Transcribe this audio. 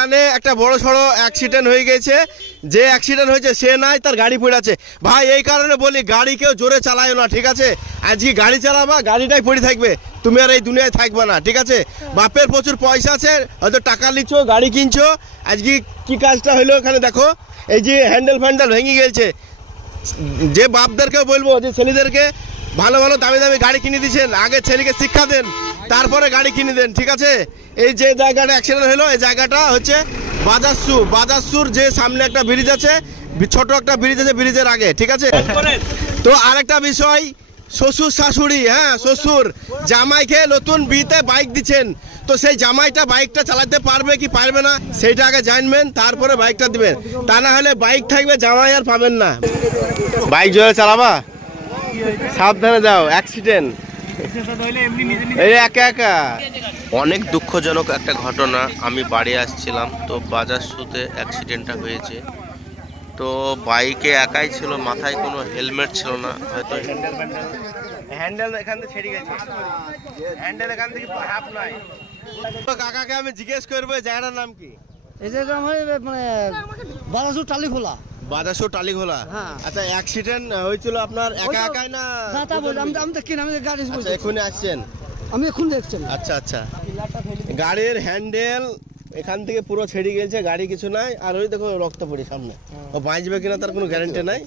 এখানে একটা বড় সড়ো অ্যাক্সিডেন্ট হয়ে গেছে। যে অ্যাক্সিডেন্ট হয়েছে সে নাই, তার গাড়ি পড়ে আছে। ভাই এই কারণে বলি গাড়ি কেউ জোরে চালায় না, ঠিক আছে? আজকে গাড়ি চালাবা, গাড়িটাই পড়ে থাকবে, তুমি আর এই দুনিয়ায় থাকবে না, ঠিক আছে? বাপের প্রচুর পয়সা আছে, হয়তো টাকা নিচ্ছ, গাড়ি কিনছো, আজকে কি কাজটা হলো এখানে দেখো, এই যে হ্যান্ডেল ফ্যান্ডেল ভেঙে গেছে। যে বাপদেরকে বলবো যে ছেলেদেরকে ভালো ভালো দামি দামি গাড়ি কিনে দিচ্ছেন, আগে ছেলেকে শিক্ষা দেন, তারপরে গাড়ি কিনে দেন, ঠিক আছে? এই যে জায়গাটা অ্যাক্সিডেন্ট হলো, এই জায়গাটা হচ্ছে বাজারসুর যে সামনে একটা ব্রিজ আছে, ছোট একটা ব্রিজ আছে, ব্রিজের আগে, ঠিক আছে? তো আরেকটা বিষয়, শ্বশুর শাশুড়ি, হ্যাঁ শ্বশুর জামাইকে নতুন বিয়েতে বাইক দিচ্ছেন, তো সেই জামাইটা বাইকটা চালাতে পারবে কি পারবে না সেইটা আগে জানবেন, তারপরে বাইকটা দিবেন। তা না হলে বাইক থাকবে, জামাই আর পাবেন না। বাইক জোরে চালাবা, সাবধানে যাও, অ্যাক্সিডেন্ট এই একা একা। অনেক দুঃখজনক একটা ঘটনা। আমি বাড়ি আসছিলাম, তো বাজারসুতে অ্যাক্সিডেন্টটা হয়েছে। তো বাইকে একাই ছিল, মাথায় কোনো হেলমেট ছিল না, হয়তো হ্যান্ডেল এখান থেকে ছেড়ে গেছে, হ্যান্ডেল এখান থেকে হাফ নাই। তো কাকাকে আমি জিজ্ঞেস করবো জায়গাটার নাম কি? এই জায়গা মানে বারাসুর টালিখোলা। বাজারসুর টালিখোলা। আচ্ছা, অ্যাক্সিডেন্ট হয়েছিল আপনার একা একাই না? আমি দেখি না, আমি গাড়ি এখনই আসছেন? আমি এখন দেখছি। আচ্ছা আচ্ছা, গাড়ির হ্যান্ডেল এখান থেকে পুরো ছেড়ে গেছে, গাড়ি কিছু নাই, আর ওই দেখো রক্ত পড়ি সামনে, ও বাঁচবে কিনা তার কোনো গ্যারান্টি নাই।